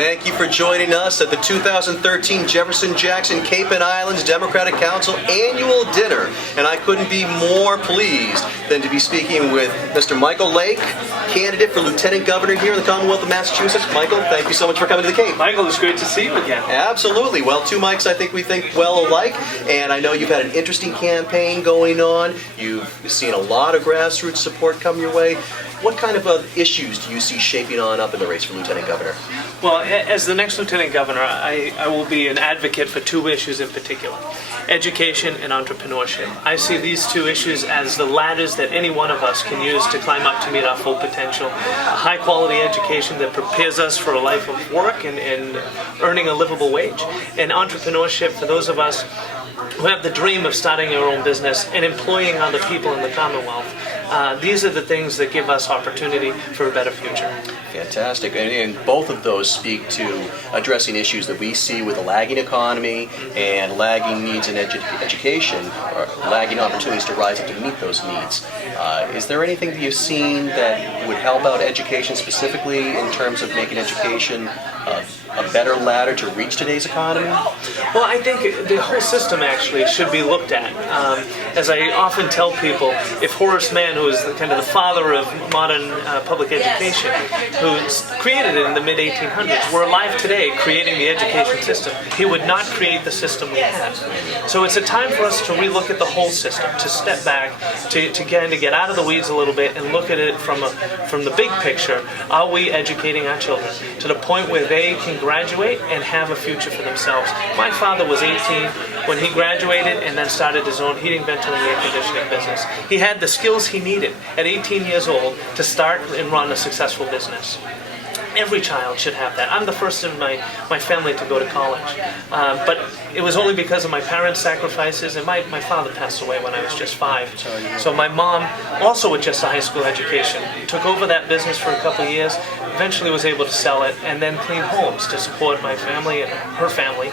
Thank you for joining us at the 2013 Jefferson Jackson Cape and Islands Democratic Council Annual Dinner. And I couldn't be more pleased than to be speaking with Mr. Michael Lake, candidate for Lieutenant Governor here in the Commonwealth of Massachusetts. Michael, thank you so much for coming to the Cape. Michael, it's great to see you again. Absolutely. Well, two Mikes I think we think well alike, and I know you've had an interesting campaign going on. You've seen a lot of grassroots support come your way. What kind of issues do you see shaping on up in the race for Lieutenant Governor? Well, as the next Lieutenant Governor, I will be an advocate for two issues in particular: education and entrepreneurship. I see these two issues as the ladders that any one of us can use to climb up to meet our full potential. A high-quality education that prepares us for a life of work and earning a livable wage. And entrepreneurship for those of us who have the dream of starting our own business and employing other people in the Commonwealth. These are the things that give us opportunity for a better future. Fantastic. And both of those speak to addressing issues that we see with a lagging economy and lagging needs in education, or lagging opportunities to rise up to meet those needs. Is there anything that you've seen that would help out education specifically in terms of making education a better ladder to reach today's economy? Well, I think the whole system actually should be looked at. As I often tell people, if Horace Mann, who is kind of the father of modern public education, who created it in the mid-1800s, were alive today creating the education system, he would not create the system we have. So it's a time for us to relook at the whole system, to step back, to kind of get out of the weeds a little bit and look at it from the big picture. Are we educating our children to the point where they can graduate and have a future for themselves? My father was 18 when he graduated and then started his own heating, ventilating, and air conditioning business. He had the skills he needed at 18 years old to start and run a successful business. Every child should have that. I'm the first in my family to go to college. But it was only because of my parents' sacrifices, and my father passed away when I was just 5. So my mom, also with just a high school education, took over that business for a couple of years, eventually was able to sell it, and then clean homes to support my family and her family.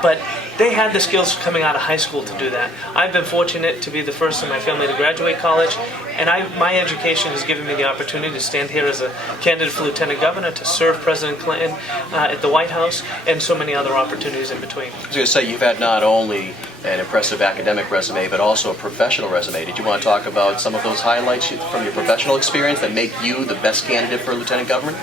But they had the skills coming out of high school to do that. I've been fortunate to be the first in my family to graduate college, and my education has given me the opportunity to stand here as a candidate for Lieutenant Governor, to serve President Clinton at the White House, and so many other opportunities in between. I was going to say, you've had not only an impressive academic resume, but also a professional resume. Did you want to talk about some of those highlights from your professional experience that make you the best candidate for Lieutenant Governor?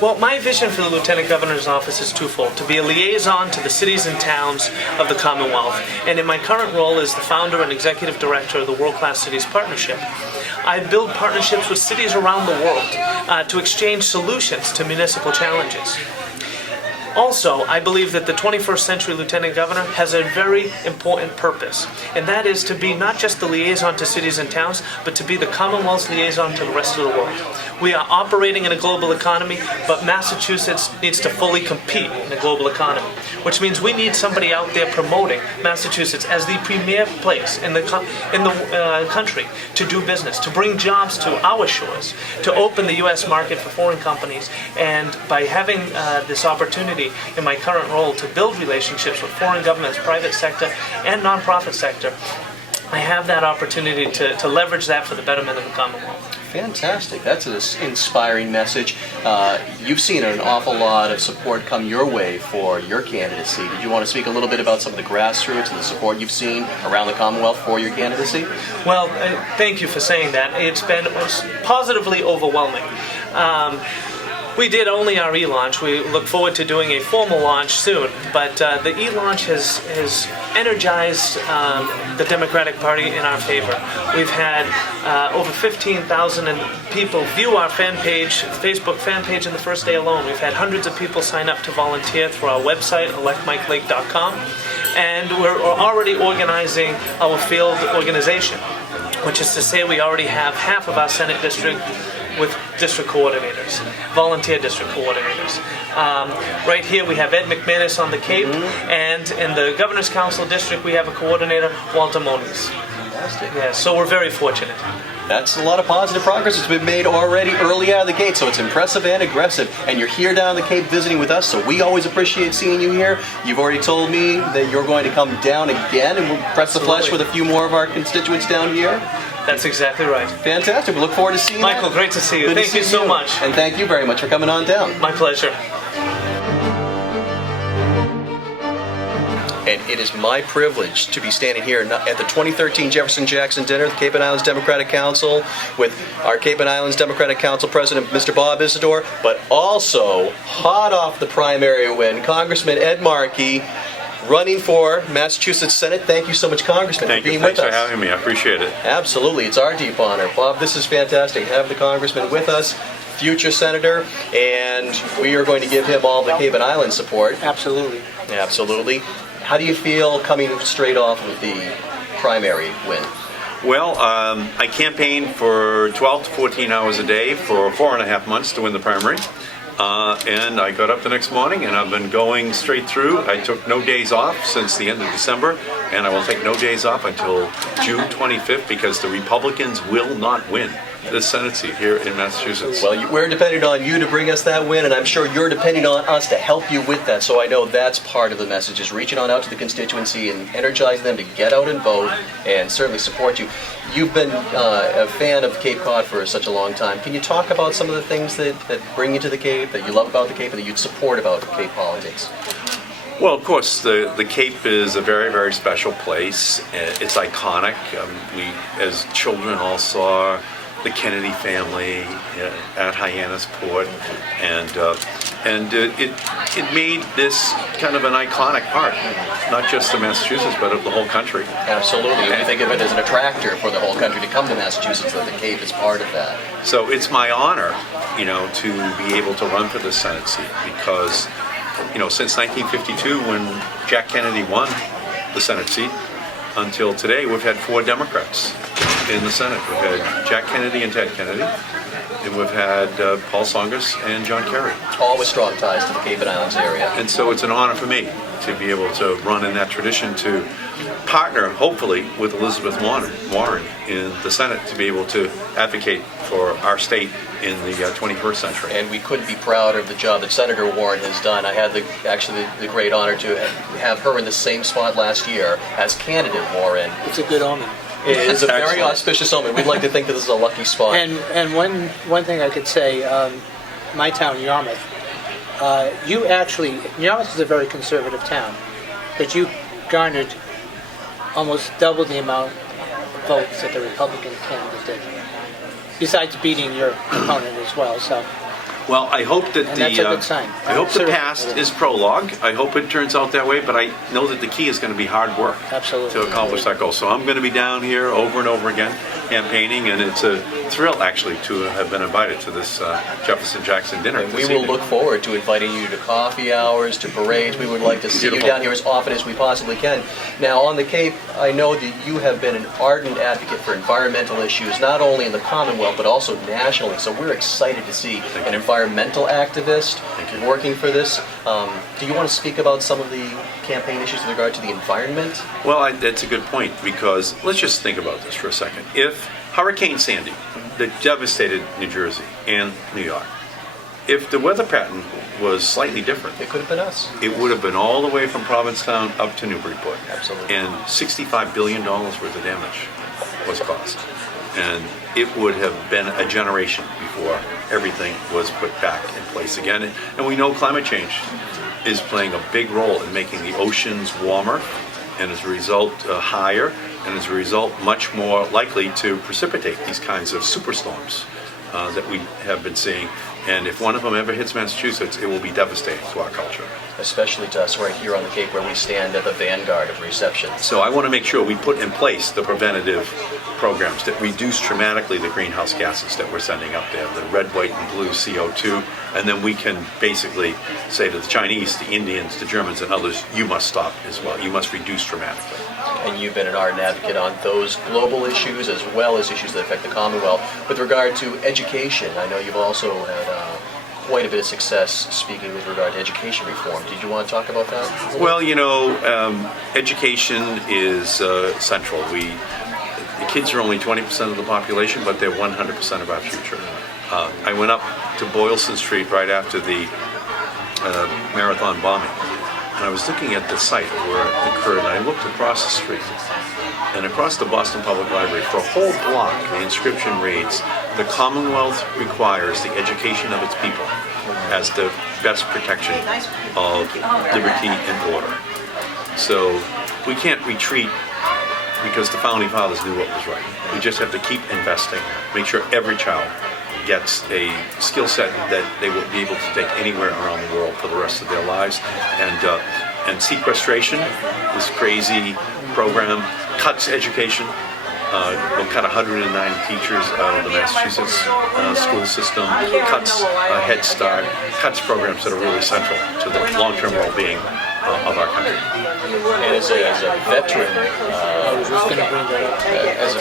Well, my vision for the Lieutenant Governor's office is twofold: to be a liaison to the cities and towns of the Commonwealth, and in my current role as the founder and executive director of the World Class Cities Partnership. I build partnerships with cities around the world to exchange solutions to municipal challenges. Also, I believe that the 21st century Lieutenant Governor has a very important purpose, and that is to be not just the liaison to cities and towns, but to be the Commonwealth's liaison to the rest of the world. We are operating in a global economy, but Massachusetts needs to fully compete in the global economy, which means we need somebody out there promoting Massachusetts as the premier place in the country to do business, to bring jobs to our shores, to open the U.S. market for foreign companies, and by having this opportunity in my current role to build relationships with foreign governments, private sector, and nonprofit sector, I have that opportunity to leverage that for the betterment of the Commonwealth. Fantastic. That's an inspiring message. You've seen an awful lot of support come your way for your candidacy. Did you want to speak a little bit about some of the grassroots and the support you've seen around the Commonwealth for your candidacy? Well, thank you for saying that. It's been positively overwhelming. We did only our e-launch. We look forward to doing a formal launch soon, but the e-launch has energized the Democratic Party in our favor. We've had over 15,000 people view our fan page, Facebook fan page, in the first day alone. We've had hundreds of people sign up to volunteer through our website, electmikelake.com, and we're already organizing our field organization, which is to say we already have half of our Senate district with district coordinators, volunteer district coordinators. Right here we have Ed McManus on the Cape, and in the Governor's Council district we have a coordinator, Walter Moniz. Fantastic. Yeah, so we're very fortunate. That's a lot of positive progress that's been made already early out of the gate, so it's impressive and aggressive. And you're here down the Cape visiting with us, so we always appreciate seeing you here. You've already told me that you're going to come down again, and we'll press the flesh with a few more of our constituents down here. That's exactly right. Fantastic. We look forward to seeing you. Michael, great to see you. Good to Thank you see so much. And thank you very much for coming on down. My pleasure. And it is my privilege to be standing here at the 2013 Jefferson Jackson Dinner, the Cape and Islands Democratic Council, with our Cape and Islands Democratic Council President, Mr. Bob Isidore, but also, hot off the primary win, Congressman Ed Markey, running for Massachusetts Senate. Thank you so much, Congressman, for being with us. Thanks for having me. I appreciate it. Absolutely. It's our deep honor. Bob, this is fantastic. Have the Congressman with us, future Senator, and we are going to give him all the Cape and Islands support. Absolutely. Absolutely. How do you feel coming straight off of the primary win? Well, I campaigned for 12 to 14 hours a day for 4.5 months to win the primary. And I got up the next morning and I've been going straight through. I took no days off since the end of December, and I will take no days off until June 25th because the Republicans will not win the Senate seat here in Massachusetts. Well, we're depending on you to bring us that win, and I'm sure you're depending on us to help you with that. So I know that's part of the message, is reaching on out to the constituency and energizing them to get out and vote and certainly support you. You've been a fan of Cape Cod for such a long time. Can you talk about some of the things that bring you to the Cape, that you love about the Cape, and that you'd support about Cape politics? Well, of course, the Cape is a very, very special place. It's iconic. We, as children, all saw the Kennedy family at Hyannis Port, and it made this kind of an iconic part, not just of Massachusetts, but of the whole country. Absolutely. We think of it as an attractor for the whole country to come to Massachusetts, that the Cape is part of that. So it's my honor, to be able to run for the Senate seat because, since 1952, when Jack Kennedy won the Senate seat, until today, we've had 4 Democrats in the Senate. We've had Jack Kennedy and Ted Kennedy, and we've had Paul Tsongas and John Kerry. All with strong ties to the Cape and Islands area. And so it's an honor for me to be able to run in that tradition, to partner, hopefully, with Elizabeth Warren in the Senate to be able to advocate for our state in the 21st century. And we couldn't be prouder of the job that Senator Warren has done. I had the great honor to have her in the same spot last year as candidate Warren. It's a good omen. It is a very auspicious omen. We'd like to think that this is a lucky spot. And one thing I could say, my town, Yarmouth, Yarmouth is a very conservative town, but you garnered almost double the amount of votes that the Republican candidate did, besides beating your opponent as well. So. Well, I hope that that's a good sign. I hope the past is prologue. I hope it turns out that way, but I know that the key is going to be hard work to accomplish that goal. So I'm going to be down here over and over again campaigning, and it's a thrill, actually, to have been invited to this Jefferson Jackson dinner. And we will look forward to inviting you to coffee hours, to parades. We would like to see you down here as often as we possibly can. Now, on the Cape, I know that you have been an ardent advocate for environmental issues, not only in the Commonwealth, but also nationally. So we're excited to see an environmental activist working for this. Do you want to speak about some of the campaign issues with regard to the environment? Well, that's a good point, because let's just think about this for a second. If Hurricane Sandy, that devastated New Jersey and New York, if the weather pattern was slightly different, it could have been us. It would have been all the way from Provincetown up to Newburyport. Absolutely. And $65 billion worth of damage was caused. And it would have been a generation before everything was put back in place again. And we know climate change is playing a big role in making the oceans warmer, and as a result higher, and as a result much more likely to precipitate these kinds of superstorms that we have been seeing. And if one of them ever hits Massachusetts, it will be devastating to our culture. Especially to us right here on the Cape, where we stand at the vanguard of reception. So I want to make sure we put in place the preventative programs that reduce dramatically the greenhouse gases that we're sending up there, the red, white, and blue CO2, and then we can basically say to the Chinese, the Indians, the Germans, and others, you must stop as well. You must reduce dramatically. And you've been an ardent advocate on those global issues as well as issues that affect the Commonwealth. With regard to education, I know you've also had quite a bit of success speaking with regard to education reform. Did you want to talk about that? Well, education is central. The kids are only 20% of the population, but they're 100% of our future. I went up to Boylston Street right after the marathon bombing, and I was looking at the site where it occurred, and I looked across the street. And across the Boston Public Library, for a whole block, the inscription reads, "The Commonwealth requires the education of its people as the best protection of liberty and order." So we can't retreat because the Founding Fathers knew what was right. We just have to keep investing, make sure every child gets a skill set that they will be able to take anywhere around the world for the rest of their lives. And sequestration, this crazy program, cuts education. We'll cut 190 teachers out of the Massachusetts school system, cuts Head Start, cuts programs that are really central to the long-term well-being of our country. And as a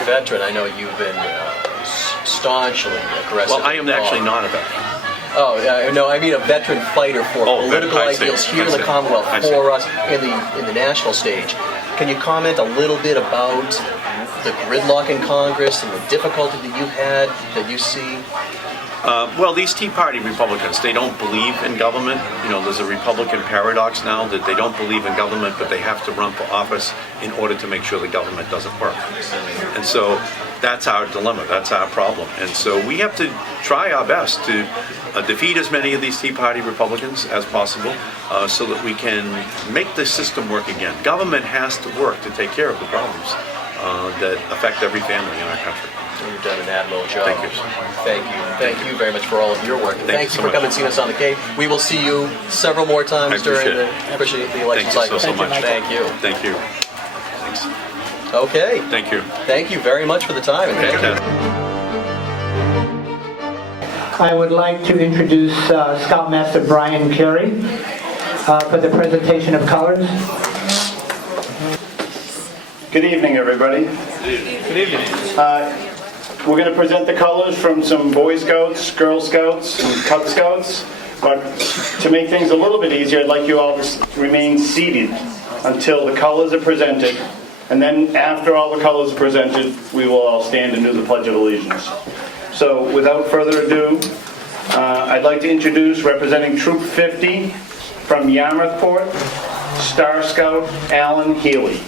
veteran, I know you've been staunchly aggressive. Well, I am actually not a veteran. Oh, no, I mean a veteran fighter for political I see. ideals here in the I see. Commonwealth I see. for us in the national stage. Can you comment a little bit about the gridlock in Congress and the difficulty that you see? Well, these Tea Party Republicans, they don't believe in government. You know, there's a Republican paradox now that they don't believe in government, but they have to run for office in order to make sure the government doesn't work. And so that's our dilemma, that's our problem. And so we have to try our best to defeat as many of these Tea Party Republicans as possible so that we can make the system work again. Government has to work to take care of the problems that affect every family in our country. You've done an admirable job. Thank you. Thank you very much for all of your work. Thank you so for much. coming and seeing us on the Cape. We will see you several more times during the election Thank you cycle. so much. Thank you. Thank you. Thanks. Okay. Thank you. Thank you very much for the time. And thank you. I would like to introduce Scoutmaster Brian Carey for the presentation of colors. Good evening, everybody. Good evening. We're going to present the colors from some Boy Scouts, Girl Scouts, and Cub Scouts. But to make things a little bit easier, I'd like you all to remain seated until the colors are presented. And then after all the colors are presented, we will all stand and do the Pledge of Allegiance. So without further ado, I'd like to introduce representing Troop 50 from Yarmouthport, Star Scout Alan Healy.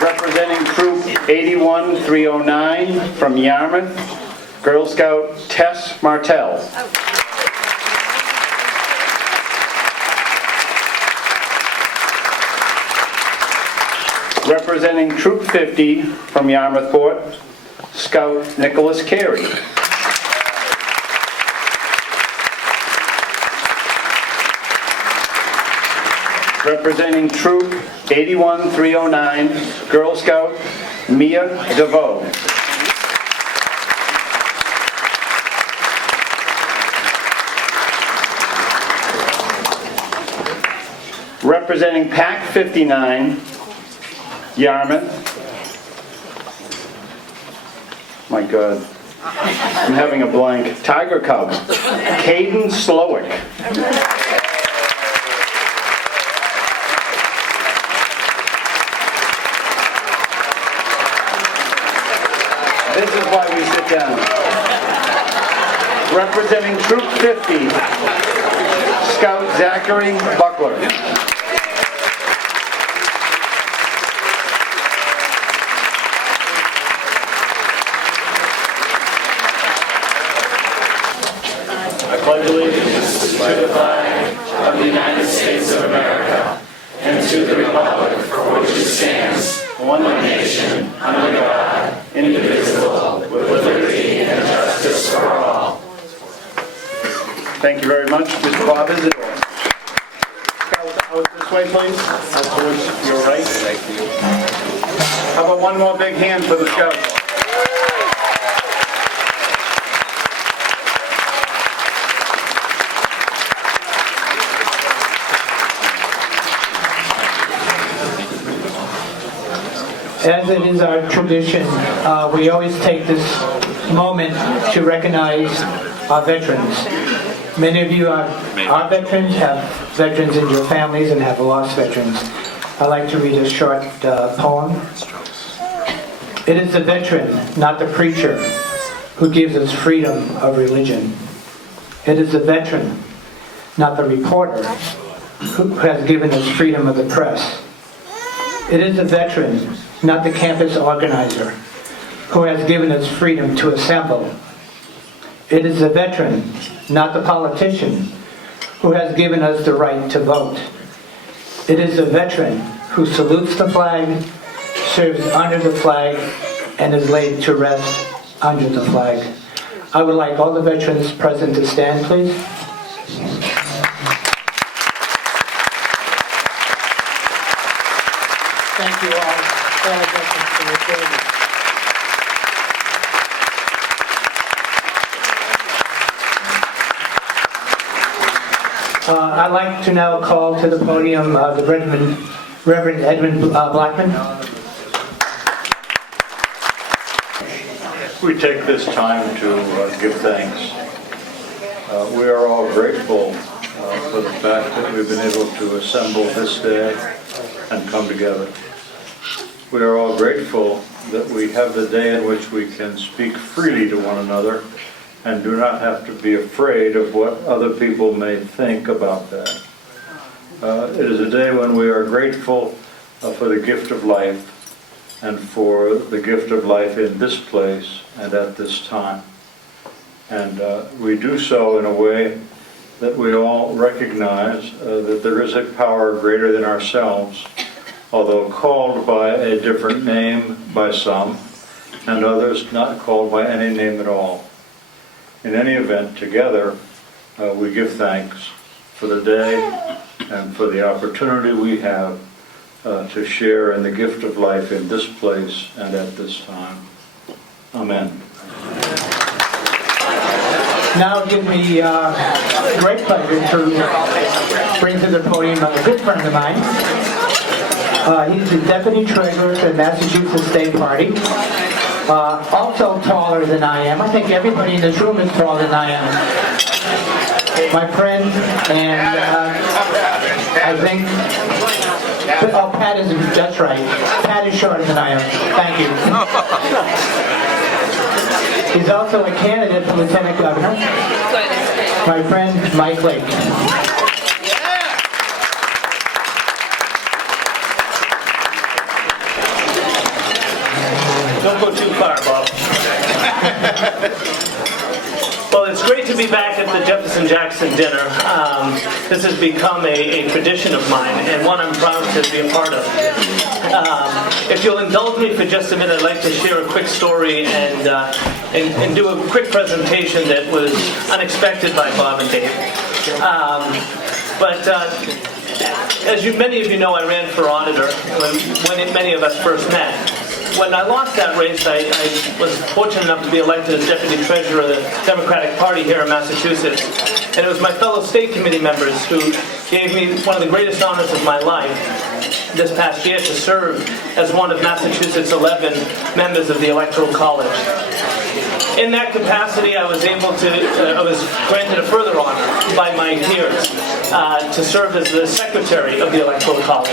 Representing Troop 81309 from Yarmouth, Girl Scout Tess Martell. Representing Troop 50 from Yarmouthport, Scout Nicholas Carey. Representing Troop 81309, Girl Scout Mia DeVoe. Representing Pack 59, Yarmouth. My God, I'm having a blank. Tiger Cub, Caden Slowick. This is why we sit down. Representing Troop 50, Scout Zachary Buckler. I pledge allegiance to the flag of the United States of America and to the republic for which it stands, one nation, under God, indivisible, with liberty and justice for all. Thank you very much. Mr. Bob Isidore. Out this way, please. Out towards your right. Thank you. How about one more big hand for the Scouts? As it is our tradition, we always take this moment to recognize our veterans. Many of you are veterans, have veterans in your families, and have lost veterans. I'd like to read a short poem. It is the veteran, not the preacher, who gives us freedom of religion. It is the veteran, not the reporter, who has given us freedom of the press. It is the veteran, not the campus organizer, who has given us freedom to assemble. It is the veteran, not the politician, who has given us the right to vote. It is the veteran who salutes the flag, serves under the flag, and is laid to rest under the flag. I would like all the veterans present to stand, please. Thank you all veterans for your service. I'd like to now call to the podium the Reverend Edmund Blackman. We take this time to give thanks. We are all grateful for the fact that we've been able to assemble this day and come together. We are all grateful that we have the day in which we can speak freely to one another and do not have to be afraid of what other people may think about that. It is a day when we are grateful for the gift of life and for the gift of life in this place and at this time. And we do so in a way that we all recognize that there is a power greater than ourselves, although called by a different name by some, and others not called by any name at all. In any event, together, we give thanks for the day and for the opportunity we have to share in the gift of life in this place and at this time. Amen. Now give me great pleasure to bring to the podium a good friend of mine. He's the Deputy Treasurer for the Massachusetts State Party. Also taller than I am. I think everybody in this room is taller than I am. My friend, and I think, oh, Pat is just right. Pat is shorter than I am. Thank you. He's also a candidate for Lieutenant Governor. My friend, Mike Lake. Don't go too far, Bob. Well, it's great to be back at the Jefferson-Jackson dinner. This has become a tradition of mine and one I'm proud to be a part of. If you'll indulge me for just a minute, I'd like to share a quick story and do a quick presentation that was unexpected by Bob and Dave. As many of you know, I ran for auditor when many of us first met. When I lost that race, I was fortunate enough to be elected as Deputy Treasurer of the Democratic Party here in Massachusetts. And it was my fellow state committee members who gave me one of the greatest honors of my life this past year to serve as one of Massachusetts' 11 members of the Electoral College. In that capacity, I was granted a further honor by my peers to serve as the Secretary of the Electoral College,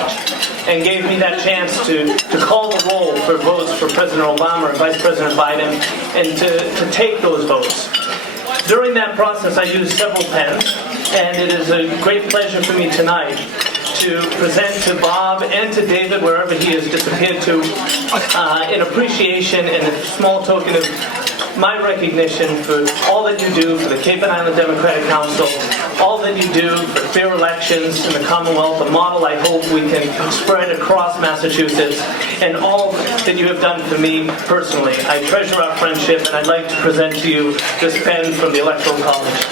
and gave me that chance to call the roll for votes for President Obama and Vice President Biden, and to take those votes. During that process, I used several pens, and it is a great pleasure for me tonight to present to Bob and to David, wherever he has disappeared to, in appreciation and a small token of my recognition for all that you do for the Cape and Island Democratic Council, all that you do for fair elections in the Commonwealth, a model I hope we can spread across Massachusetts, and all that you have done for me personally. I treasure our friendship, and I'd like to present to you this pen from the Electoral College.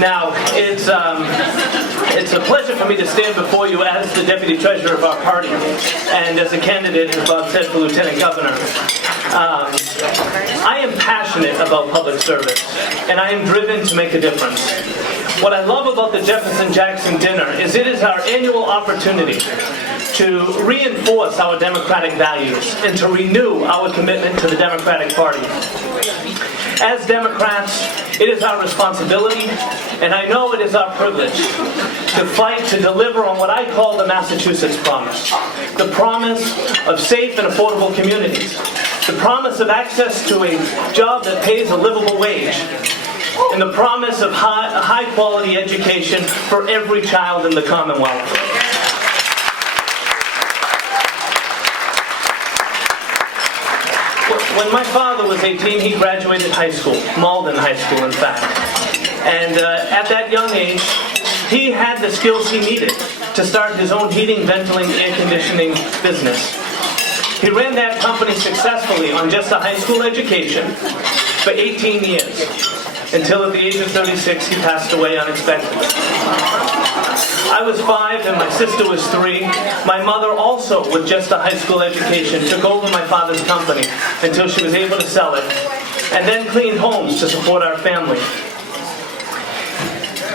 Now, it's a pleasure for me to stand before you as the Deputy Treasurer of our party and as a candidate, as Bob said, for Lieutenant Governor. I am passionate about public service, and I am driven to make a difference. What I love about the Jefferson-Jackson dinner is it is our annual opportunity to reinforce our democratic values and to renew our commitment to the Democratic Party. As Democrats, it is our responsibility, and I know it is our privilege, to fight to deliver on what I call the Massachusetts promise. The promise of safe and affordable communities. The promise of access to a job that pays a livable wage. And the promise of high-quality education for every child in the Commonwealth. When my father was 18, he graduated high school, Malden High School, in fact. And at that young age, he had the skills he needed to start his own heating, ventilating, air conditioning business. He ran that company successfully on just a high school education for 18 years, until at the age of 36, he passed away unexpectedly. I was 5 and my sister was 3. My mother, also with just a high school education, took over my father's company until she was able to sell it, and then cleaned homes to support our family.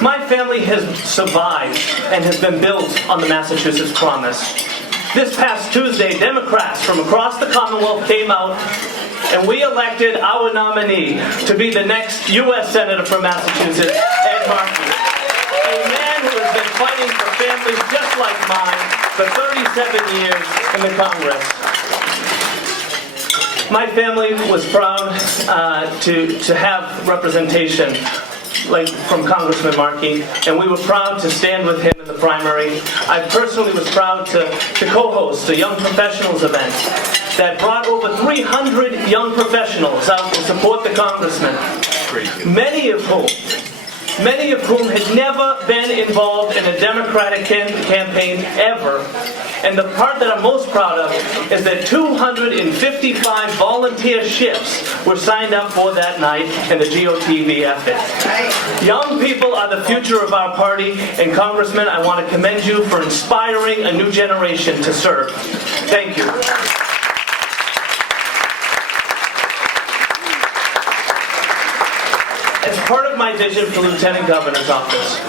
My family has survived and has been built on the Massachusetts promise. This past Tuesday, Democrats from across the Commonwealth came out and we elected our nominee to be the next U.S. Senator from Massachusetts, Ed Markey. A man who has been fighting for families just like mine for 37 years in the Congress. My family was proud to have representation like from Congressman Markey, and we were proud to stand with him in the primary. I personally was proud to co-host a Young Professionals event that brought over 300 young professionals out to support the congressman, many of whom had never been involved in a Democratic campaign ever. And the part that I'm most proud of is that 255 volunteer shifts were signed up for that night in the GOTV effort. Young people are the future of our party, and Congressman, I want to commend you for inspiring a new generation to serve. Thank you. As part of my vision for Lieutenant Governor's office,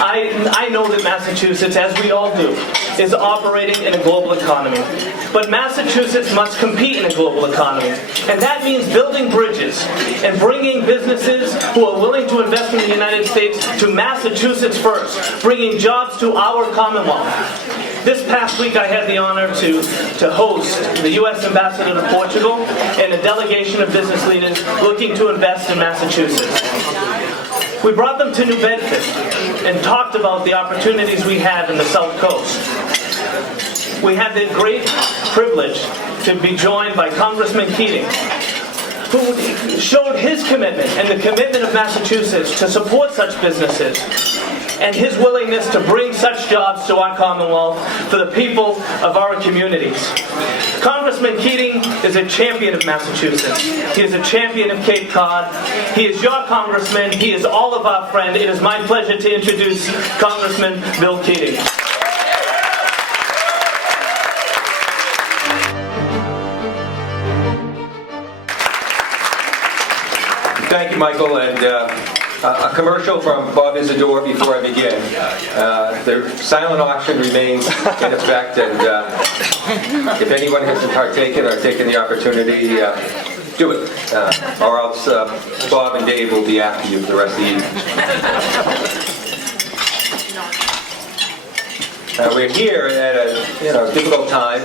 I know that Massachusetts, as we all do, is operating in a global economy. But Massachusetts must compete in a global economy. And that means building bridges and bringing businesses who are willing to invest in the United States to Massachusetts first, bringing jobs to our Commonwealth. This past week I had the honor to host the U.S. Ambassador to Portugal and a delegation of business leaders looking to invest in Massachusetts. We brought them to New Bedford and talked about the opportunities we have in the South Coast. We had the great privilege to be joined by Congressman Keating, who showed his commitment and the commitment of Massachusetts to support such businesses, and his willingness to bring such jobs to our Commonwealth for the people of our communities. Congressman Keating is a champion of Massachusetts. He is a champion of Cape Cod. He is your congressman. He is all of our friend. It is my pleasure to introduce Congressman Bill Keating. Thank you, Michael, and a commercial from Bob Isidore before I begin. The silent auction remains in effect, and if anyone hasn't partaken or taken the opportunity, do it, or else Bob and Dave will be after you for the rest of the evening. We're here at a difficult time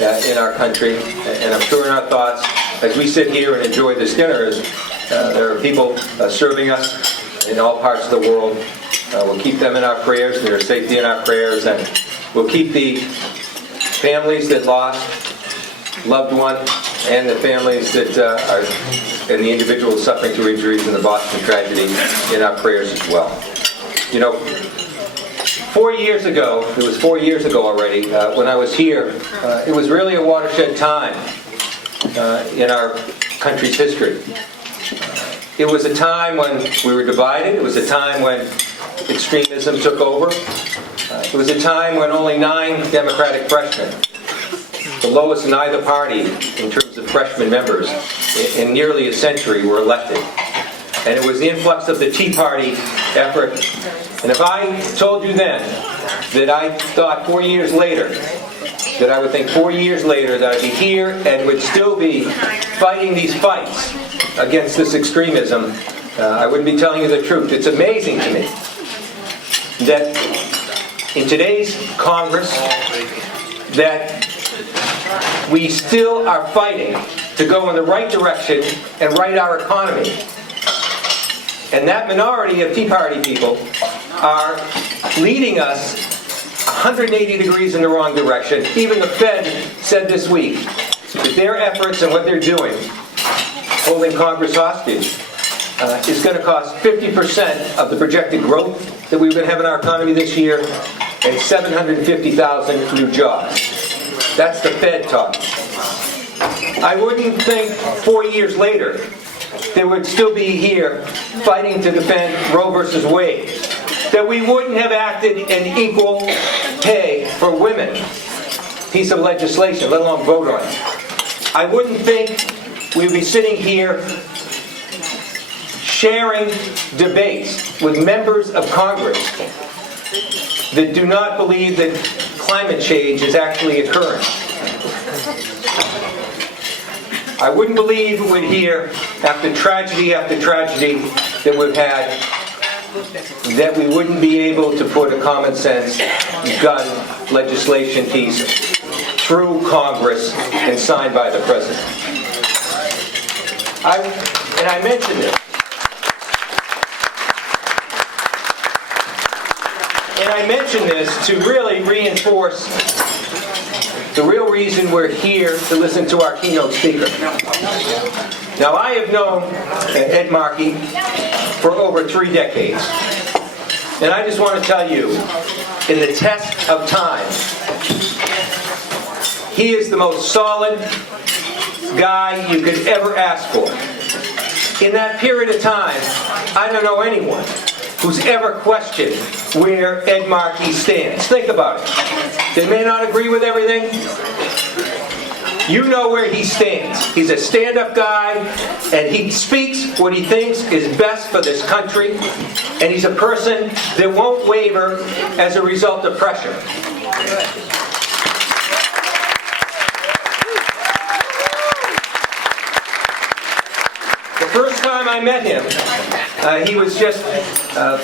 in our country, and I'm sure in our thoughts, as we sit here and enjoy this dinner, there are people serving us in all parts of the world. We'll keep them in our prayers, their safety in our prayers, and we'll keep the families that lost loved one and the families that and the individuals suffering through injuries in the Boston tragedy in our prayers as well. You know, 4 years ago, it was 4 years ago already, when I was here, it was really a watershed time in our country's history. It was a time when we were divided. It was a time when extremism took over. It was a time when only 9 Democratic freshmen, the lowest in either party in terms of freshman members, in nearly a century, were elected. and it was the influx of the Tea Party effort. And if I told you then that I thought 4 years later, that I would think 4 years later that I'd be here and would still be fighting these fights against this extremism, I wouldn't be telling you the truth. It's amazing to me that in today's Congress that we still are fighting to go in the right direction and right our economy. And that minority of Tea Party people are leading us 180 degrees in the wrong direction. Even the Fed said this week that their efforts and what they're doing, holding Congress hostage, is going to cost 50% of the projected growth that we're going to have in our economy this year and 750,000 new jobs. That's the Fed talk. I wouldn't think 4 years later that we'd still be here fighting to defend Roe versus Wade, that we wouldn't have acted in equal pay for women, piece of legislation, let alone vote on it. I wouldn't think we'd be sitting here sharing debates with members of Congress that do not believe that climate change is actually occurring. I wouldn't believe we'd hear, after tragedy that we've had, that we wouldn't be able to put a common sense gun legislation piece through Congress and signed by the President. I mentioned this. And I mention this to really reinforce the real reason we're here to listen to our keynote speaker. Now, I have known Ed Markey for over 3 decades. And I just want to tell you, in the test of time, he is the most solid guy you could ever ask for. In that period of time, I don't know anyone who's ever questioned where Ed Markey stands. Think about it. They may not agree with everything. You know where he stands. He's a stand-up guy, and he speaks what he thinks is best for this country, and he's a person that won't waver as a result of pressure. The first time I met him, he was just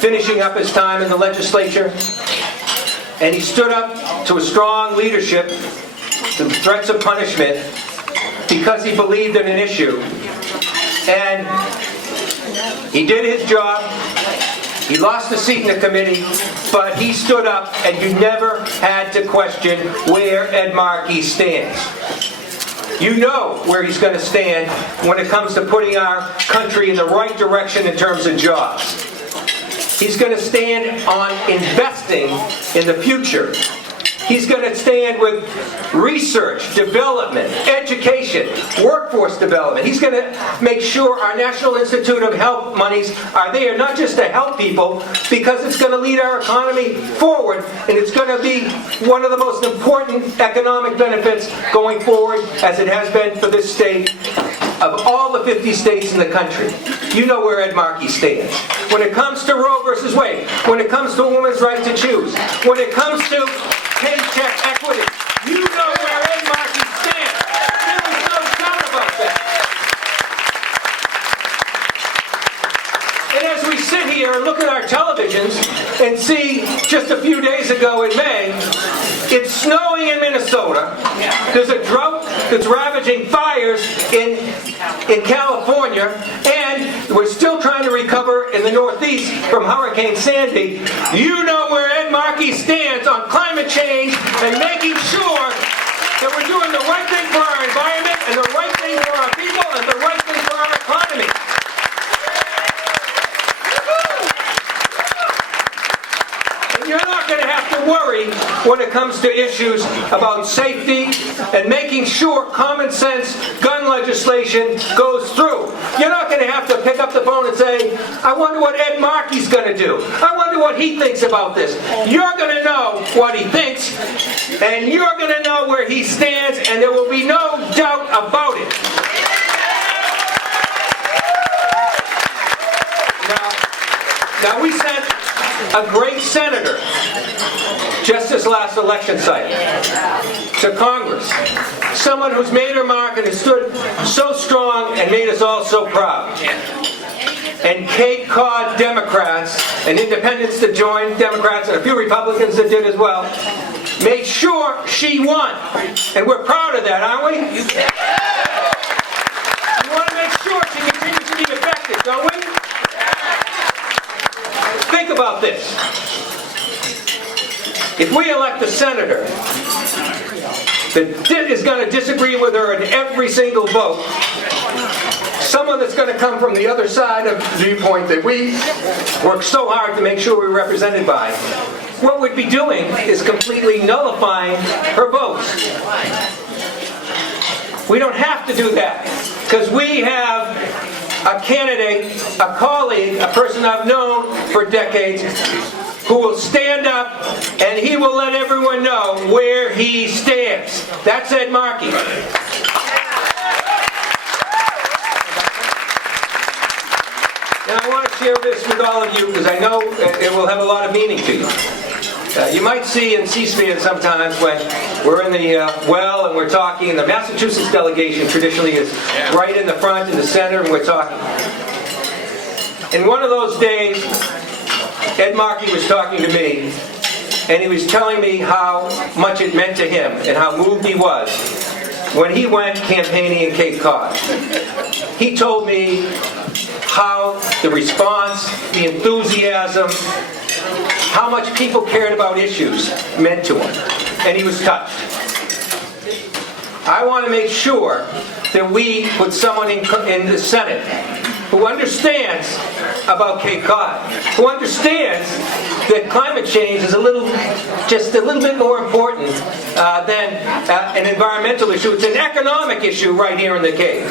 finishing up his time in the legislature, and he stood up to a strong leadership, to threats of punishment, because he believed in an issue. And he did his job. He lost the seat in the committee, but he stood up, and you never had to question where Ed Markey stands. You know where he's going to stand when it comes to putting our country in the right direction in terms of jobs. He's going to stand on investing in the future. He's going to stand with research, development, education, workforce development. He's going to make sure our National Institute of Health monies are there, not just to help people, because it's going to lead our economy forward, and it's going to be one of the most important economic benefits going forward, as it has been for this state, of all the 50 states in the country. You know where Ed Markey stands. When it comes to Roe versus Wade, when it comes to a woman's right to choose, when it comes to paycheck equity, you know where Ed Markey stands. There is no doubt about that. And as we sit here and look at our televisions and see just a few days ago in May, it's snowing in Minnesota. There's a drought that's ravaging fires in California, and we're still trying to recover in the Northeast from Hurricane Sandy. You know where Ed Markey stands on climate change and making sure that we're doing the right thing for our environment and the right thing for our people and the right thing for our economy. And you're not going to have to worry when it comes to issues about safety and making sure common sense gun legislation goes through. You're not going to have to pick up the phone and say, I wonder what Ed Markey's going to do. I wonder what he thinks about this. You're going to know what he thinks, and you're going to know where he stands, and there will be no doubt about it. Now, we sent a great senator just this last election cycle to Congress. Someone who's made her mark and has stood so strong and made us all so proud. And Cape Cod Democrats and independents that joined, Democrats and a few Republicans that did as well, made sure she won. And we're proud of that, aren't we? We want to make sure she continues to be effective, don't we? Think about this. If we elect a senator that is going to disagree with her in every single vote, someone that's going to come from the other side of the viewpoint that we work so hard to make sure we're represented by, what we'd be doing is completely nullifying her votes. We don't have to do that, because we have a candidate, a colleague, a person I've known for decades, who will stand up and he will let everyone know where he stands. That's Ed Markey. And I want to share this with all of you because I know it will have a lot of meaning to you. You might see in C-SPAN sometimes when we're in the well and we're talking, and the Massachusetts delegation traditionally is right in the front, in the center, and we're talking. And one of those days, Ed Markey was talking to me, and he was telling me how much it meant to him and how moved he was when he went campaigning in Cape Cod. He told me how the response, the enthusiasm, how much people cared about issues meant to him, and he was touched. I want to make sure that we put someone in the Senate who understands about Cape Cod, who understands that climate change is just a little bit more important than an environmental issue. It's an economic issue right here in the Cape.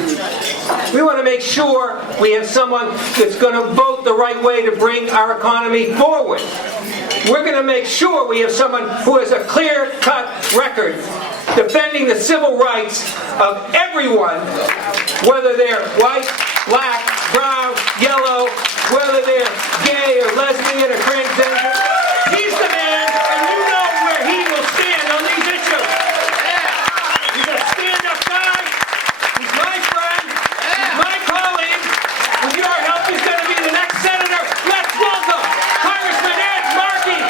We want to make sure we have someone that's going to vote the right way to bring our economy forward. We're going to make sure we have someone who has a clear-cut record defending the civil rights of everyone, whether they're white, black, brown, yellow, whether they're gay or lesbian or transgender. He's the man, and you know where he will stand on these issues. He's a stand-up guy. He's my friend. He's my colleague. With your help, he's going to be the next senator. Let's welcome Congressman Ed Markey.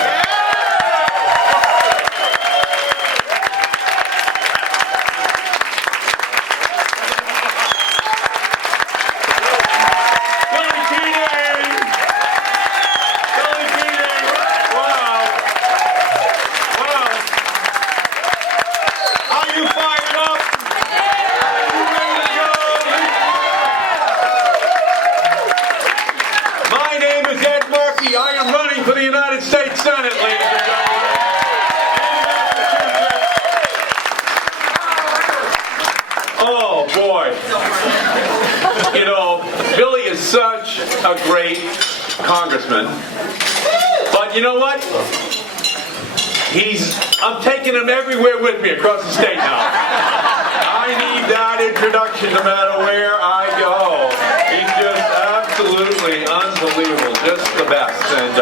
I am running for the United States Senate, ladies and gentlemen. Oh, boy. You know, Billy is such a great congressman. But you know what? I'm taking him everywhere with me across the state now. I need that introduction no matter where I go. He's just absolutely unbelievable. Just the best. And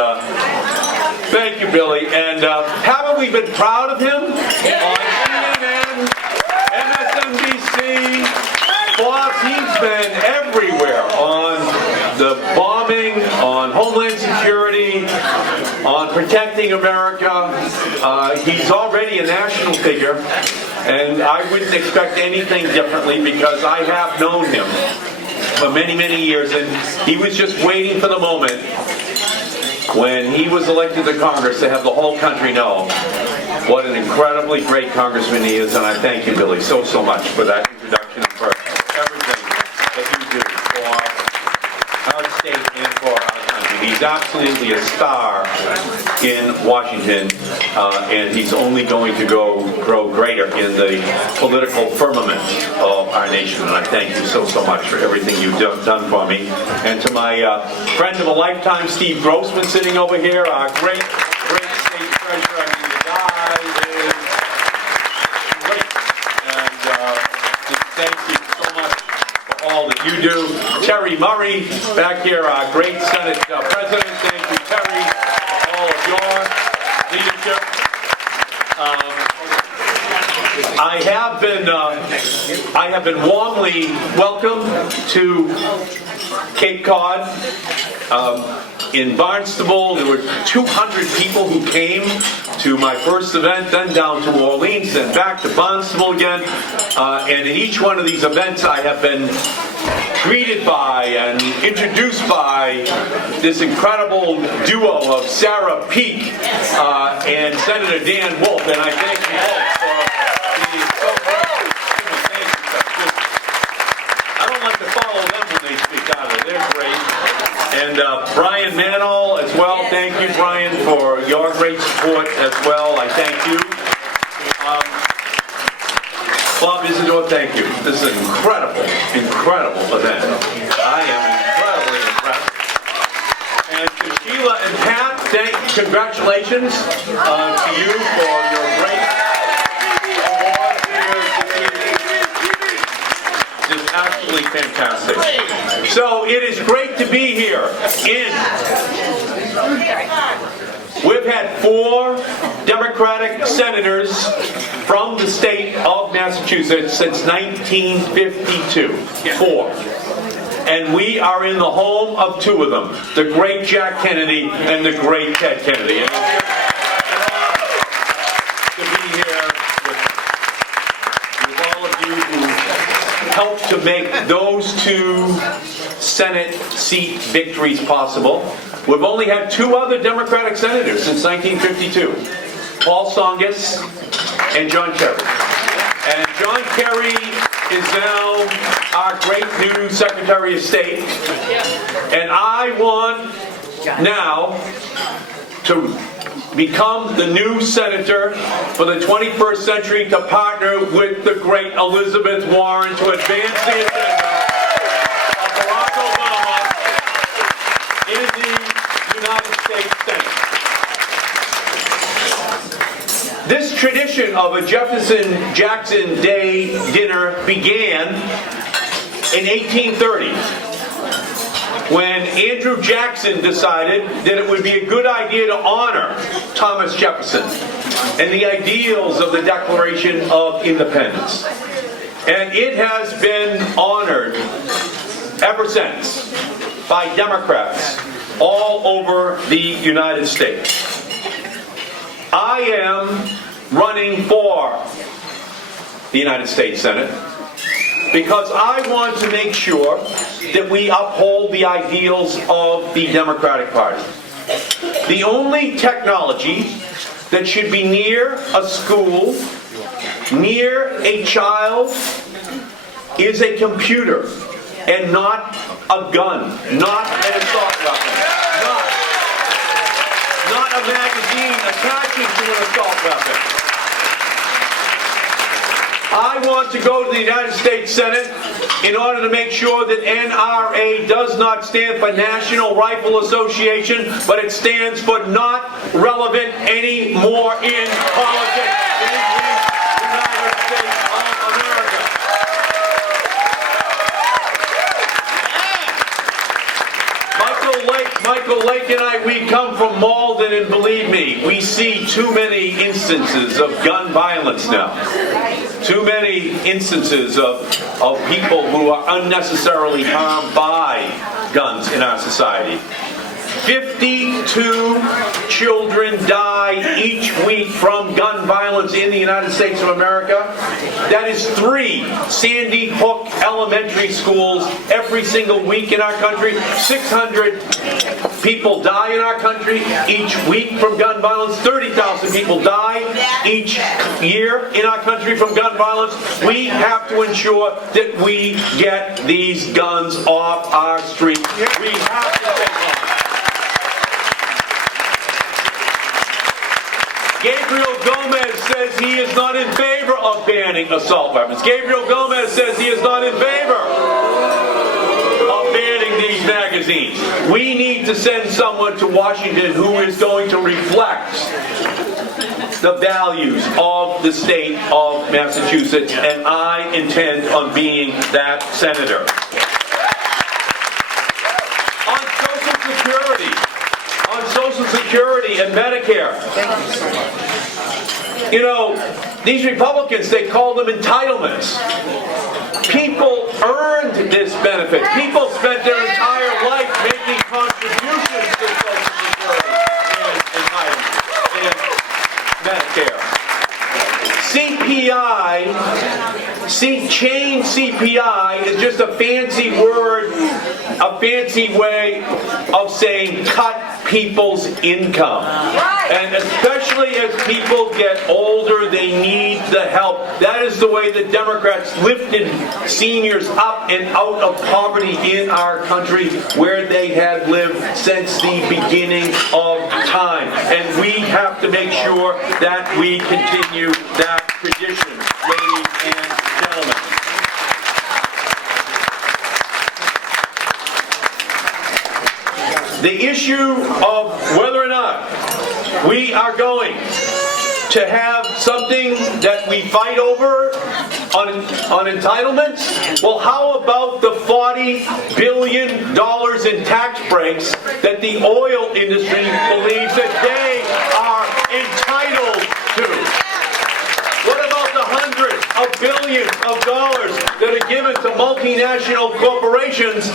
thank you, Billy. And haven't we been proud of him? On CNN, MSNBC, Fox, he's been everywhere on the bombing, on Homeland Security, on protecting America. He's already a national figure, and I wouldn't expect anything differently because I have known him for many, many years, and he was just waiting for the moment when he was elected to Congress to have the whole country know what an incredibly great congressman he is, and I thank you, Billy, so much for that introduction and for everything that you do for our state and for our country. He's absolutely a star in Washington, and he's only going to grow greater in the political firmament of our nation. And I thank you so much for everything you've done for me. And to my friend of a lifetime, Steve Grossman, sitting over here, our great state treasurer. I mean, the guy is great. And just thank you so much for all that you do. Terry Murray, back here, our great Senate president. Thank you have been warmly welcomed to Cape Cod. In Barnstable, there were 200 people who came to my first event, then down to Orleans, then back to Barnstable again. And in each one of these events, I have been greeted by and introduced by this incredible duo of Sarah Peake and Senator Dan Wolf. And I thank you both for the I don't like to follow them when they speak either. They're great. And Brian Manall as well. Thank you, Brian, for your great support as well. I thank you. Bob Isidore, thank you. This is an incredible, incredible event. I am incredibly impressed. And to Sheila and Pat, congratulations to you for your great award here this evening. Just absolutely fantastic. So it is great to be here We've had 4 Democratic senators from the state of Massachusetts since 1952. 4. And we are in the home of 2 of them, the great Jack Kennedy and the great Ted Kennedy. And to be here with all of you who helped to make those 2 Senate seat victories possible. We've only had 2 other Democratic senators since 1952, Paul Tsongas and John Kerry. And John Kerry is now our great new Secretary of State. And I want now to become the new senator for the 21st century to partner with the great Elizabeth Warren to advance the agenda of Barack Obama in the United States Senate. This tradition of a Jefferson-Jackson Day dinner began in 1830 when Andrew Jackson decided that it would be a good idea to honor Thomas Jefferson and the ideals of the Declaration of Independence. And it has been honored ever since by Democrats all over the United States. I am running for the United States Senate because I want to make sure that we uphold the ideals of the Democratic Party. The only technology that should be near a school, near a child, is a computer and not a gun, not an assault weapon, not a magazine attaching to an assault weapon. I want to go to the United States Senate in order to make sure that NRA does not stand for National Rifle Association, but it stands for not relevant anymore in politics in the United States of America. Michael Lake and I, we come from Malden, and believe me, we see too many instances of gun violence now. Too many instances of people who are unnecessarily harmed by guns in our society. 52 children die each week from gun violence in the United States of America. That is 3 Sandy Hook elementary schools every single week in our country. 600 people die in our country each week from gun violence. 30,000 people die each year in our country from gun violence. We have to ensure that we get these guns off our streets. We have to take them. Gabriel Gomez says he is not in favor of banning assault weapons. Gabriel Gomez says he is not in favor of banning these magazines. We need to send someone to Washington who is going to reflect the values of the state of Massachusetts, and I intend on being that senator. On Social Security and Medicare, You know, these Republicans, they call them entitlements. People earned this benefit. People spent their entire life making contributions to Social Security and entitlements and Medicare. Change CPI is just a fancy word, a fancy way of saying cut people's income. And especially as people get older, they need the help. That is the way the Democrats lifted seniors up and out of poverty in our country, where they had lived since the beginning of time. And we have to make sure that we continue that tradition, ladies and gentlemen. The issue of whether or not we are going to have something that we fight over on entitlements? Well, how about the $40 billion in tax breaks that the oil industry believes that they are entitled to? What about the hundreds of billions of dollars that are given to multinational corporations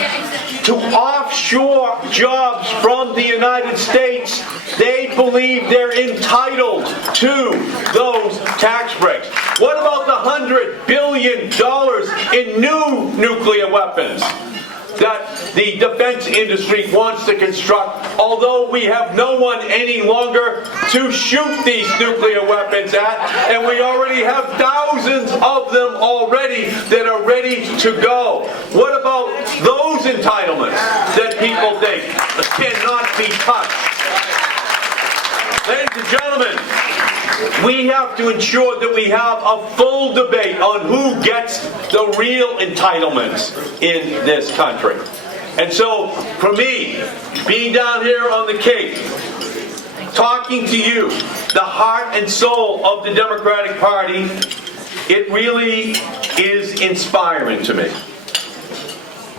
to offshore jobs from the United States? They believe they're entitled to those tax breaks. What about the $100 billion in new nuclear weapons that the defense industry wants to construct, although we have no one any longer to shoot these nuclear weapons at, and we already have thousands of them already that are ready to go? What about those entitlements that people think cannot be touched? Ladies and gentlemen, we have to ensure that we have a full debate on who gets the real entitlements in this country. And so, for me, being down here on the Cape, talking to you, the heart and soul of the Democratic Party, it really is inspiring to me.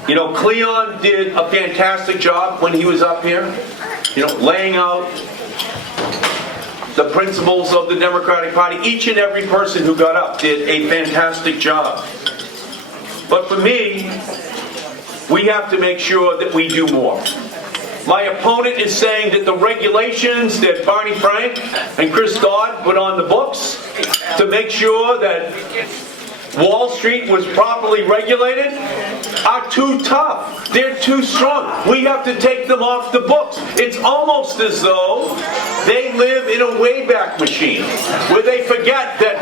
You know, Cleon did a fantastic job when he was up here, laying out the principles of the Democratic Party. Each and every person who got up did a fantastic job. But for me, we have to make sure that we do more. My opponent is saying that the regulations that Barney Frank and Chris Dodd put on the books to make sure that Wall Street was properly regulated are too tough. They're too strong. We have to take them off the books. It's almost as though they live in a Wayback Machine, where they forget that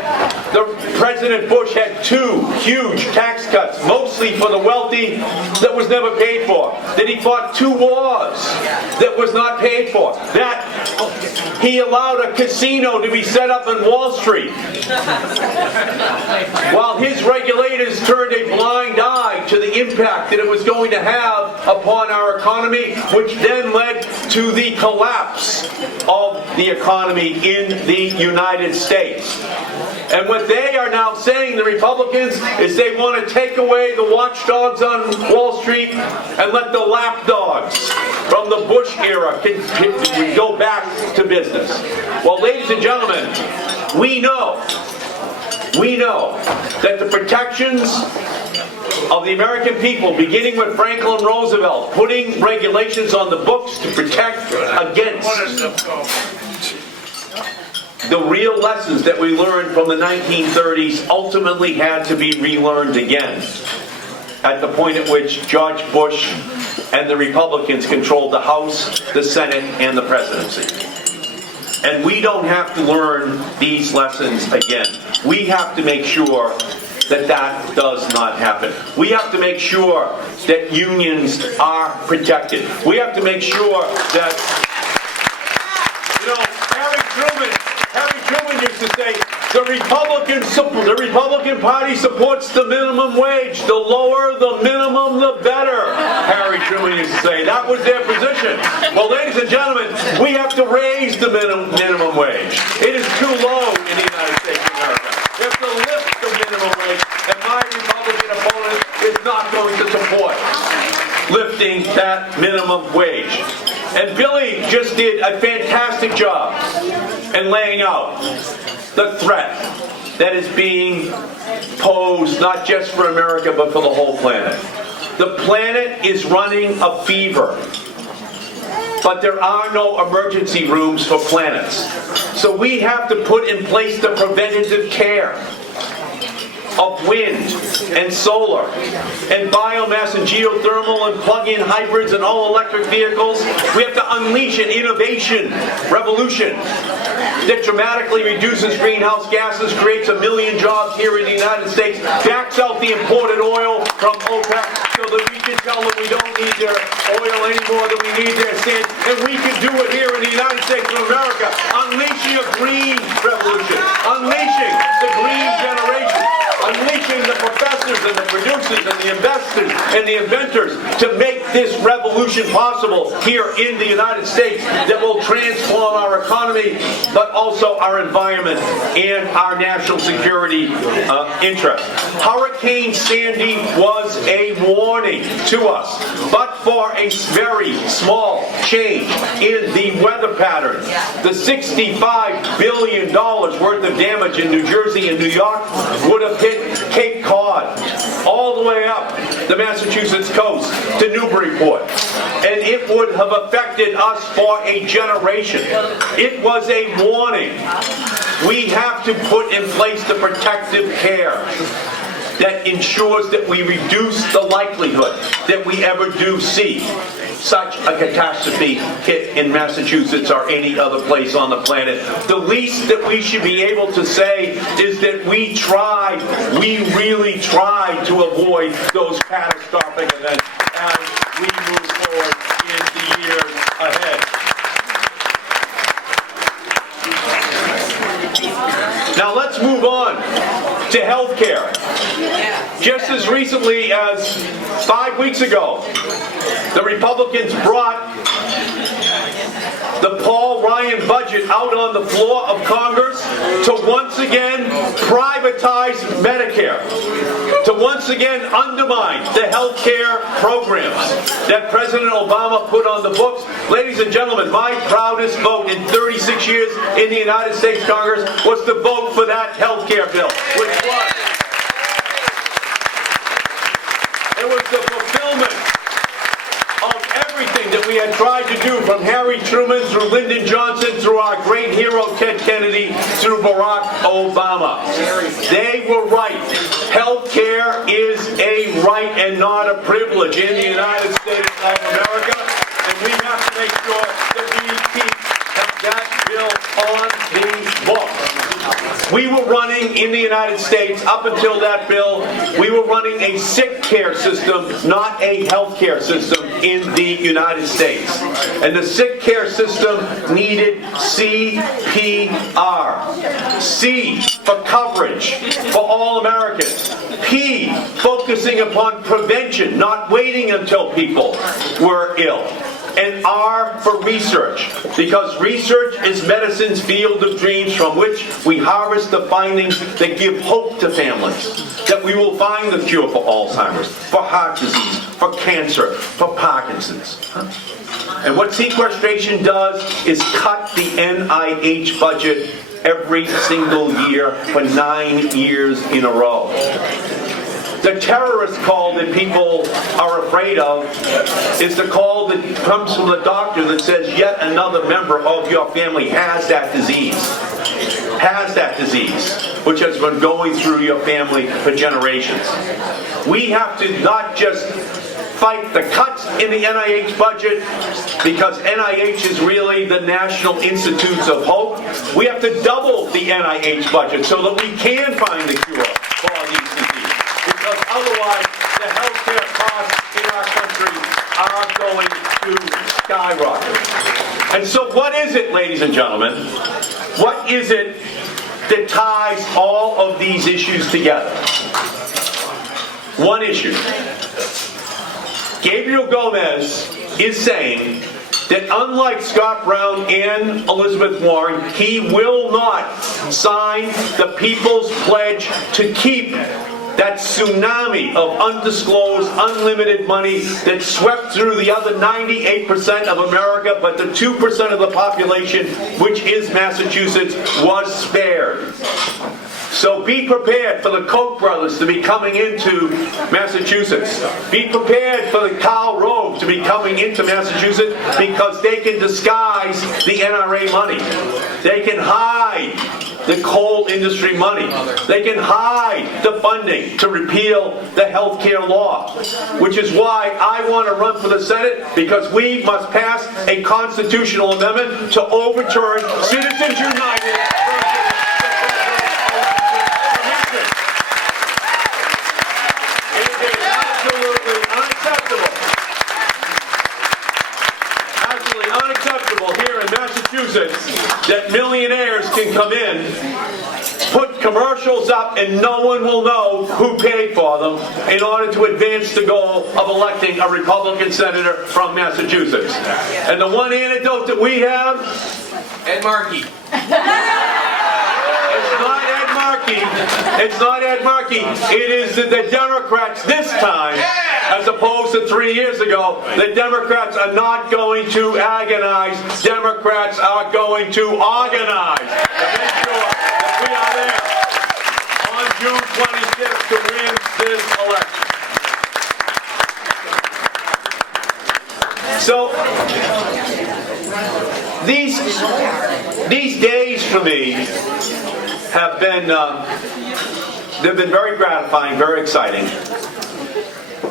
President Bush had 2 huge tax cuts, mostly for the wealthy, that was never paid for. That he fought 2 wars that was not paid for. That he allowed a casino to be set up in Wall Street, while his regulators turned a blind eye to the impact that it was going to have upon our economy, which then led to the collapse of the economy in the United States. And what they are now saying, the Republicans, is they want to take away the watchdogs on Wall Street and let the lapdogs from the Bush era go back to business. Well, ladies and gentlemen, we know that the protections of the American people, beginning with Franklin Roosevelt, putting regulations on the books to protect against the real lessons that we learned from the 1930s, ultimately had to be relearned again at the point at which George Bush and the Republicans controlled the House, the Senate, and the presidency. And we don't have to learn these lessons again. We have to make sure that that does not happen. We have to make sure that unions are protected. We have to make sure that, Harry Truman used to say, the Republican Party supports the minimum wage. The lower the minimum, the better, Harry Truman used to say. That was their position. Well, ladies and gentlemen, we have to raise the minimum wage. It is too low in the United States of America. We have to lift the minimum wage, and my Republican opponent is not going to support lifting that minimum wage. And Billy just did a fantastic job. and laying out the threat that is being posed not just for America but for the whole planet. The planet is running a fever, but there are no emergency rooms for planets. So we have to put in place the preventative care of wind and solar and biomass and geothermal and plug-in hybrids and all-electric vehicles. We have to unleash an innovation revolution that dramatically reduces greenhouse gases, creates 1 million jobs here in the United States, backs out the imported oil from OPEC so that we can tell them we don't need their oil any more than we need their sand, and we can do it here in the United States of America, unleashing a green revolution, unleashing the green generation, unleashing the professors and the producers and the investors and the inventors to make this revolution possible here in the United States that will transform our economy, but also our environment and our national security interests. Hurricane Sandy was a warning to us, but for a very small change in the weather pattern. The $65 billion worth of damage in New Jersey and New York would have hit Cape Cod, all the way up the Massachusetts coast to Newburyport. And it would have affected us for a generation. It was a warning. We have to put in place the protective care that ensures that we reduce the likelihood that we ever do see such a catastrophe hit in Massachusetts or any other place on the planet. The least that we should be able to say is that we really tried to avoid those catastrophic events as we move forward in the years ahead. Now let's move on to health care. Just as recently as 5 weeks ago, the Republicans brought the Paul Ryan budget out on the floor of Congress to once again privatize Medicare, to once again undermine the health care programs that President Obama put on the books. Ladies and gentlemen, my proudest vote in 36 years in the United States Congress was to vote for that health care bill, which was the fulfillment of everything that we had tried to do, from Harry Truman through Lyndon Johnson, through our great hero Ted Kennedy, through Barack Obama. They were right. Health care is a right and not a privilege in the United States of America, and we have to make sure that we keep that bill on the books. We were running in the United States, up until that bill, we were running a sick care system, not a health care system in the United States. And the sick care system needed CPR. C for coverage for all Americans. P, focusing upon prevention, not waiting until people were ill. And R for research, because research is medicine's field of dreams from which we harvest the findings that give hope to families, that we will find the cure for Alzheimer's, for heart disease, for cancer, for Parkinson's. And what sequestration does is cut the NIH budget every single year for 9 years in a row. The terrorist call that people are afraid of is the call that comes from the doctor that says yet another member of your family has that disease, which has been going through your family for generations. We have to not just fight the cuts in the NIH budget, because NIH is really the National Institutes of Hope. We have to double the NIH budget so that we can find the cure for these diseases. Because otherwise, the healthcare costs in our country are going to skyrocket. And so what is it, ladies and gentlemen? What is it that ties all of these issues together? One issue. Gabriel Gomez is saying that unlike Scott Brown and Elizabeth Warren, he will not sign the People's Pledge to keep That tsunami of undisclosed, unlimited money that swept through the other 98% of America, but the 2% of the population, which is Massachusetts, was spared. So be prepared for the Koch brothers to be coming into Massachusetts. Be prepared for the Karl Rove to be coming into Massachusetts, because they can disguise the NRA money. They can hide the coal industry money. They can hide the funding to repeal the health care law, which is why I want to run for the Senate, because we must pass a constitutional amendment to overturn Citizens United. That millionaires can come in, put commercials up, and no one will know who paid for them in order to advance the goal of electing a Republican senator from Massachusetts. And the one antidote that we have, Ed Markey. it's not Ed Markey. It's not Ed Markey. It is the Democrats this time, as opposed to 3 years ago. The Democrats are not going to agonize. Democrats are going to organize to make sure that we are there on June 26th to win this election. So these days for me have been they've been very gratifying, very exciting.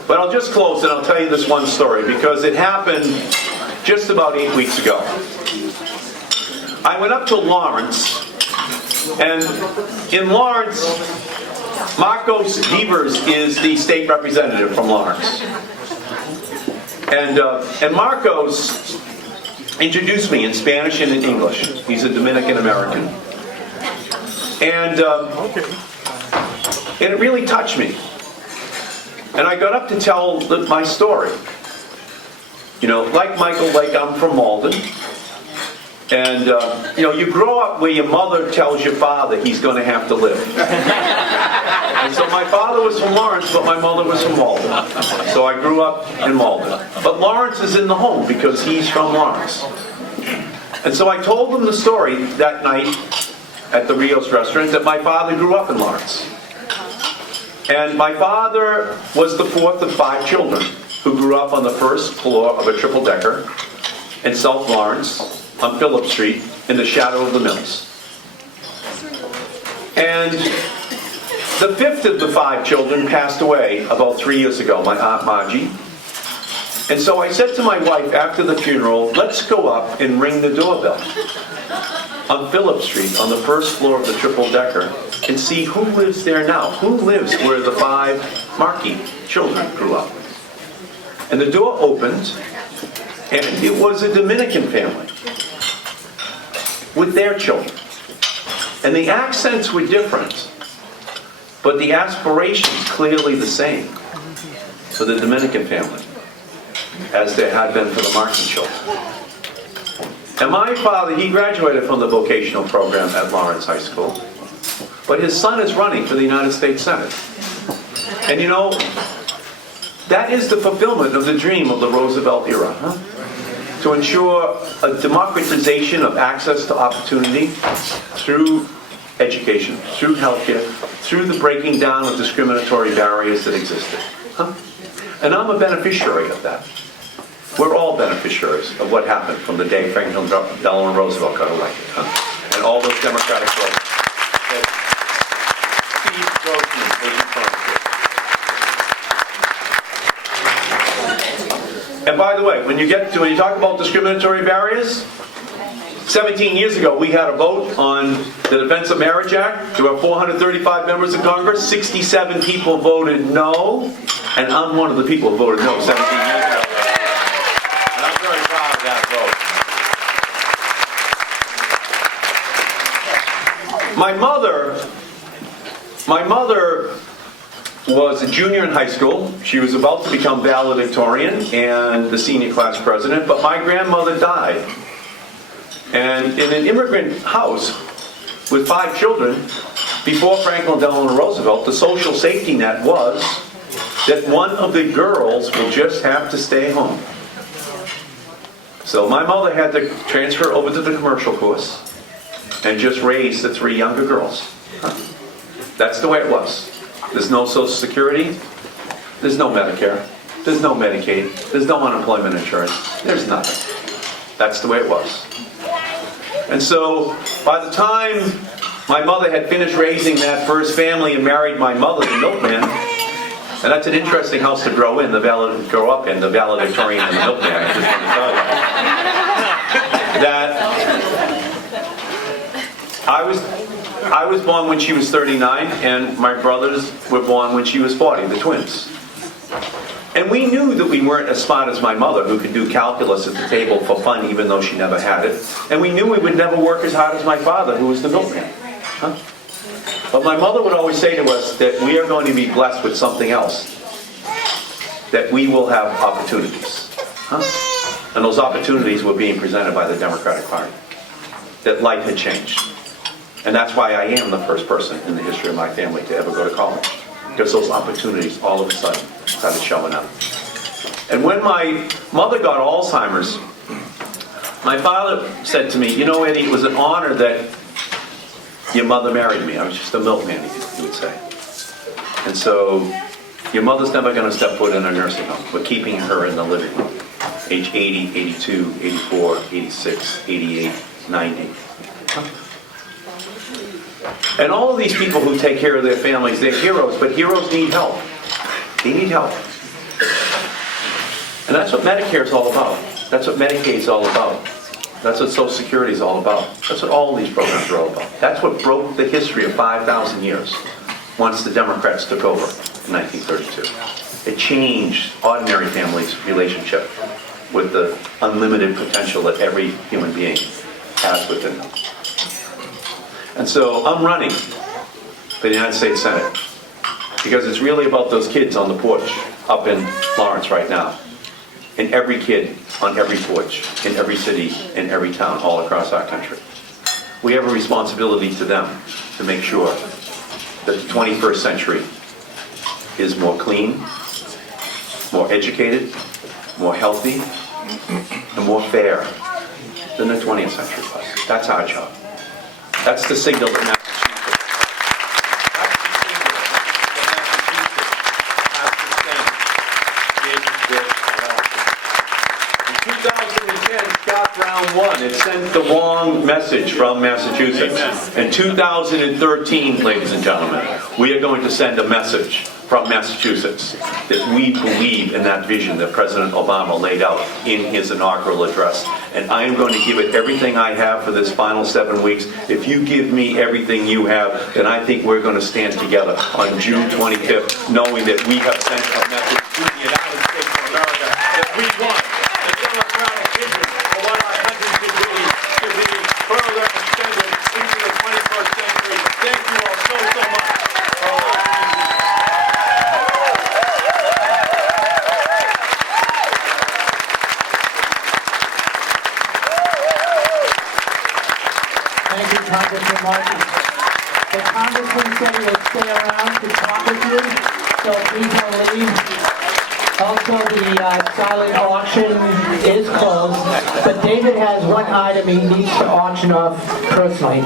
But I'll just close and I'll tell you this one story, because it happened just about 8 weeks ago. I went up to Lawrence, and in Lawrence, Marcos Devers is the state representative from Lawrence. And Marcos introduced me in Spanish and in English. He's a Dominican American. And it really touched me. And I got up to tell my story. You know, like Michael, like I'm from Malden. And, you know, you grow up where your mother tells your father he's going to have to live. And so my father was from Lawrence, but my mother was from Malden. So I grew up in Malden. But Lawrence is in the home because he's from Lawrence. And so I told him the story that night at the Rios restaurant that my father grew up in Lawrence. And my father was the fourth of 5 children who grew up on the first floor of a triple-decker in South Lawrence on Phillip Street in the shadow of the mills. And the fifth of the 5 children passed away about 3 years ago, my Aunt Margie. And so I said to my wife after the funeral, let's go up and ring the doorbell on Phillip Street on the first floor of the triple-decker and see who lives there now. Who lives where the 5 Markey children grew up? And the door opened, and it was a Dominican family with their children. And the accents were different, but the aspirations clearly the same for the Dominican family as they had been for the Markey children. And my father, he graduated from the vocational program at Lawrence High School, but his son is running for the United States Senate. And you know, that is the fulfillment of the dream of the Roosevelt era, huh? To ensure a democratization of access to opportunity through education, through healthcare, through the breaking down of discriminatory barriers that existed. Huh? And I'm a beneficiary of that. We're all beneficiaries of what happened from the day Franklin Delano Roosevelt got elected, huh? And all those Democratic votes that Steve Grossman was referring to. And by the way, when you talk about discriminatory barriers, 17 years ago we had a vote on the Defense of Marriage Act. There were 435 members of Congress. 67 people voted no, and I'm one of the people who voted no 17 years ago. My mother was a junior in high school. She was about to become valedictorian and the senior class president, but my grandmother died. And in an immigrant house with 5 children, before Franklin Delano Roosevelt, the social safety net was that one of the girls will just have to stay home. So my mother had to transfer over to the commercial course and just raise the 3 younger girls. That's the way it was. There's no Social Security, there's no Medicare, there's no Medicaid, there's no unemployment insurance, there's nothing. That's the way it was. And so by the time my mother had finished raising that first family and married my mother, the milkman, and that's an interesting house to grow in, grow up in, the valedictorian and the milkman. I just want to tell you that I was born when she was 39, and my brothers were born when she was 40, the twins. And we knew that we weren't as smart as my mother, who could do calculus at the table for fun, even though she never had it. And we knew we would never work as hard as my father, who was the milkman. Huh? But my mother would always say to us that we are going to be blessed with something else, that we will have opportunities. Huh? And those opportunities were being presented by the Democratic Party, that life had changed. And that's why I am the first person in the history of my family to ever go to college, because those opportunities all of a sudden started showing up. And when my mother got Alzheimer's, my father said to me, "You know, Eddie, it was an honor that your mother married me." I was just a milkman, he would say. And so, your mother's never going to step foot in a nursing home. We're keeping her in the living room. Age 80, 82, 84, 86, 88, 90. And all of these people who take care of their families, they're heroes, but heroes need help. They need help. And that's what Medicare is all about. That's what Medicaid is all about. That's what Social Security is all about. That's what all these programs are all about. That's what broke the history of 5,000 years once the Democrats took over in 1932. It changed ordinary families' relationship with the unlimited potential that every human being has within them. And so I'm running for the United States Senate because it's really about those kids on the porch up in Lawrence right now. And every kid on every porch, in every city, in every town, all across our country. We have a responsibility to them to make sure that the 21st century is more clean, more educated, more healthy, and more fair than the 20th century was. That's our job. That's the signal that Massachusetts has to send in this realm. In 2010, Scott Brown won. It sent the wrong message from Massachusetts. In 2013, ladies and gentlemen, we are going to send a message from Massachusetts that we believe in that vision that President Obama laid out in his inaugural address. And I am going to give it everything I have for this final 7 weeks. If you give me everything you have, then I think we're going to stand together on June 25th, knowing that we have sent a message to the United States of America that we want the democratic vision for what our country should be further extended into the 21st century. Thank you all so much. Thank you, Congressman Markey. The Congressman said he would stay around to talk with you, so please don't leave. Also, the silent auction is closed, but David has one item he needs to auction off personally.